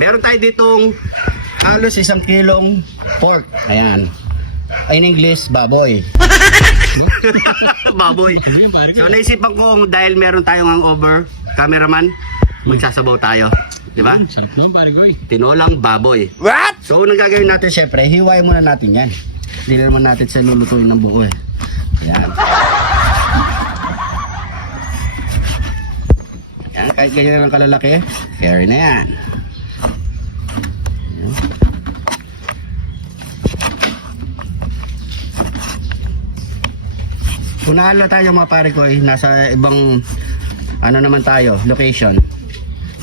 Meron tayo ditong halos 1 kilong pork. Ayan. In English, baboy. Baboy. So naisipan ko dahil meron tayong hangover, cameraman, magsasabaw tayo. Di ba? Sarap naman pare ko eh. Tinolang baboy. What? So unang gagawin natin syempre, hiwain muna natin yan. Hindi naman natin sa lulutuin ng buo eh. Ayan. Ayan, kahit ganyan lang kalalaki, fair na yan. Ayan. Kung nahala tayo mga pare ko eh, nasa ibang ano naman tayo, location.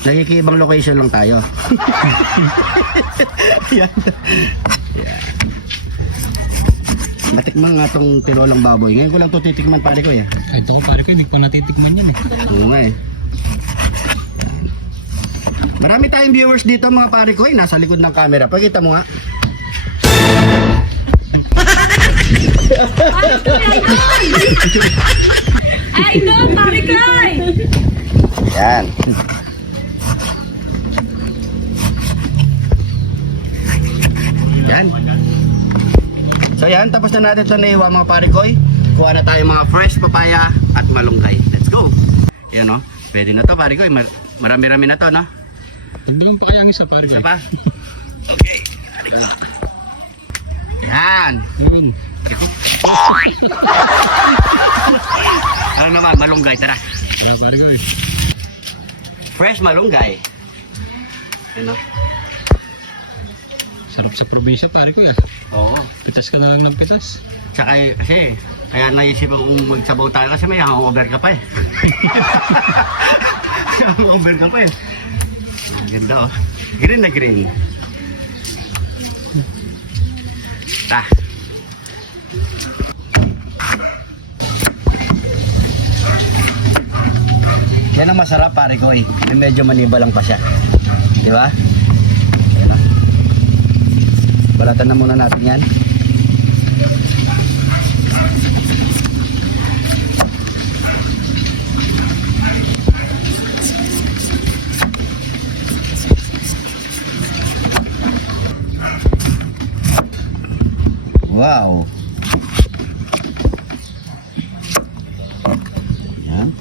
Nakikiibang location lang tayo. Yan. Yan. Matikman nga itong tinolang baboy. Ngayon ko lang ito titikman pare ko eh. Kahit ako pare ko, hindi ko pa natitikman yan eh. Oo nga eh. Yan. Marami tayong viewers dito mga pare ko eh. Nasa likod ng camera. Pakita mo nga. Ay, no, pare Koy! Yan. Yan. So yan, tapos na natin ito naiwa mga pare koy. Kuha na tayo mga fresh papaya at malunggay. Let's go. Yan o. Pwede na to pare koy. Marami-rami na to, no? Tandaan pa kaya ang isa pare ko Isa eh. pa. Okay. Yan. Yun. Ano naman, malunggay. Tara. Ano pare ko eh. Fresh malunggay. Ano? Sarap sa probinsya pare ko eh. Oo. Pitas ka na lang ng pitas. Tsaka kasi, kaya naisip kong magsabaw tayo kasi may hangover ka pa eh. Hangover ka pa eh. Ang ganda oh. Green na green. Ah. Yan ang masarap pare ko eh. Medyo maniba lang pa siya. Di ba? Balatan na muna natin yan. Wow. Yan.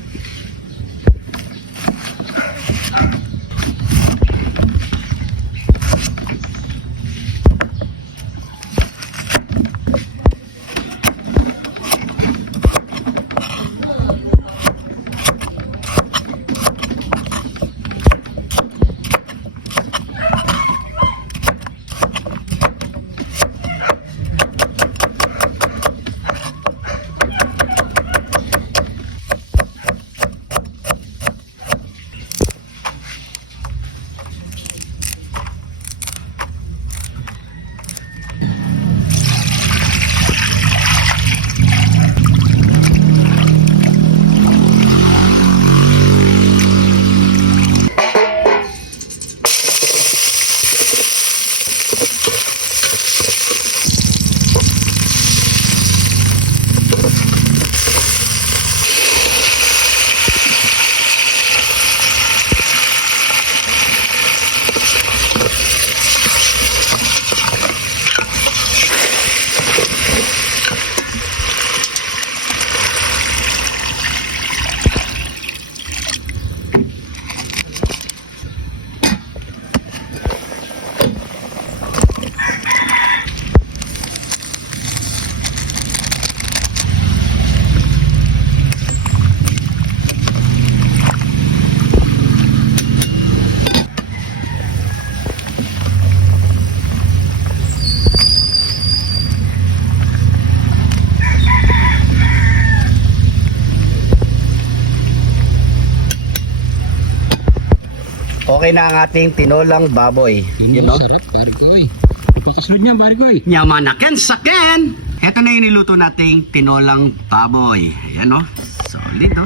Okay na ang ating tinolang baboy. Yun You know? sarap pare ko eh. Ipakasunod niya pare ko eh. Nyamanaken saken! Ito na yung niluto nating tinolang baboy. Ayan o. Solid o.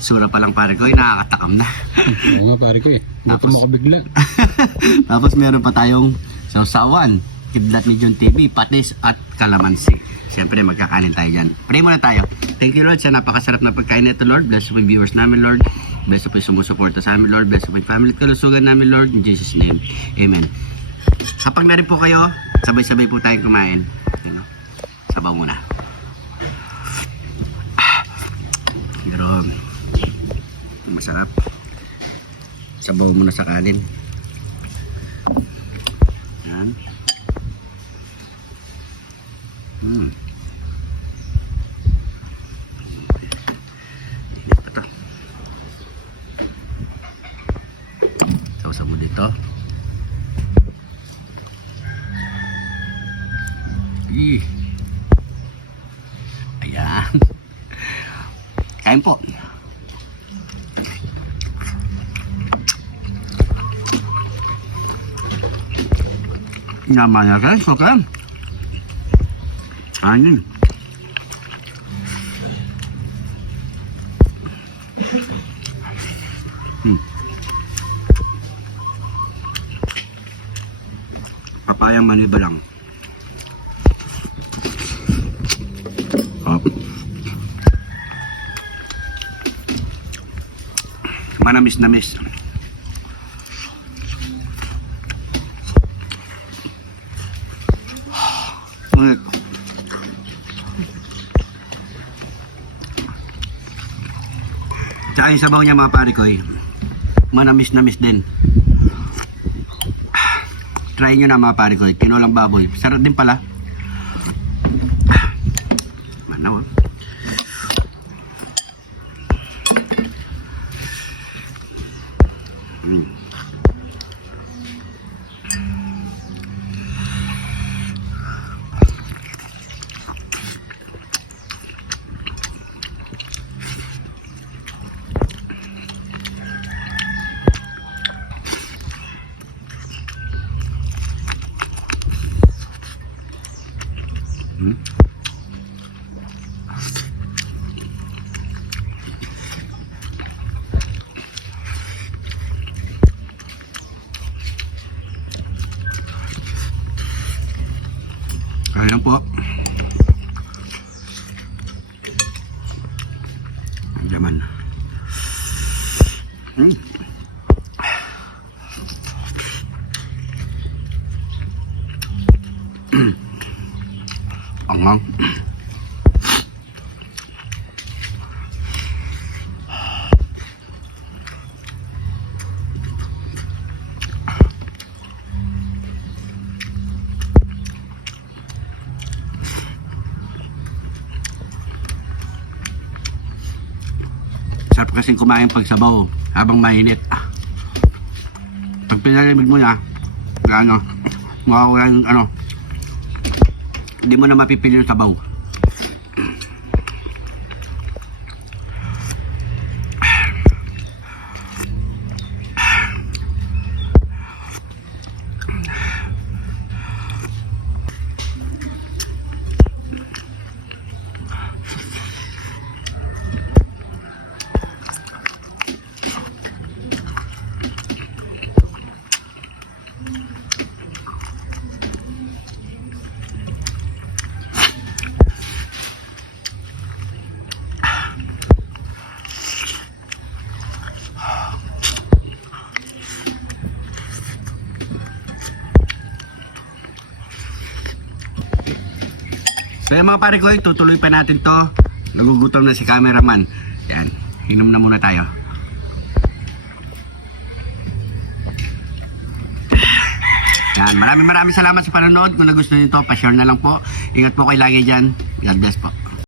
Sura pa lang pare ko, nakakatakam na. Oo nga pare ko eh. Hindi pa Tapos- makabigla. Tapos meron pa tayong sausawan. kidlat ni John TV, patis at kalamansi. Siyempre, magkakanin tayo dyan. Pray muna tayo. Thank you, Lord, sa napakasarap na pagkain nito, Lord. Bless po yung viewers namin, Lord. Bless po yung sumusuporta sa amin, Lord. Bless po yung family at kalusugan namin, Lord. In Jesus' name, Amen. Kapag na rin po kayo, sabay-sabay po tayong kumain. Ano? Sabaw muna. Pero, masarap. Sabaw muna sa kanin. Yan. Hindi pa to. Sausaw mo dito. Ayan. Kain po. Nyaman na guys, okay. Kanin. Papayang maniba lang. Manamis-namis. Tsaka yung sabaw niya mga pare ko, manamis-namis din. Try nyo na mga pare ko, tinolang baboy. Sarap din pala. Manaw. Kaya lang po. Ang laman. Angang. Sarap kasing kumain pag sabaw habang mainit. Pag pinalamig mo na, mawawala yung hindi mo na mapipili yung sabaw. So yung mga pare ko, tutuloy pa natin to. Nagugutom na si cameraman. Yan, inom na muna tayo. Yan, maraming salamat sa panonood. Kung nagustuhan nyo ito, pa-share na lang po. Ingat po kayo lagi dyan. God bless po.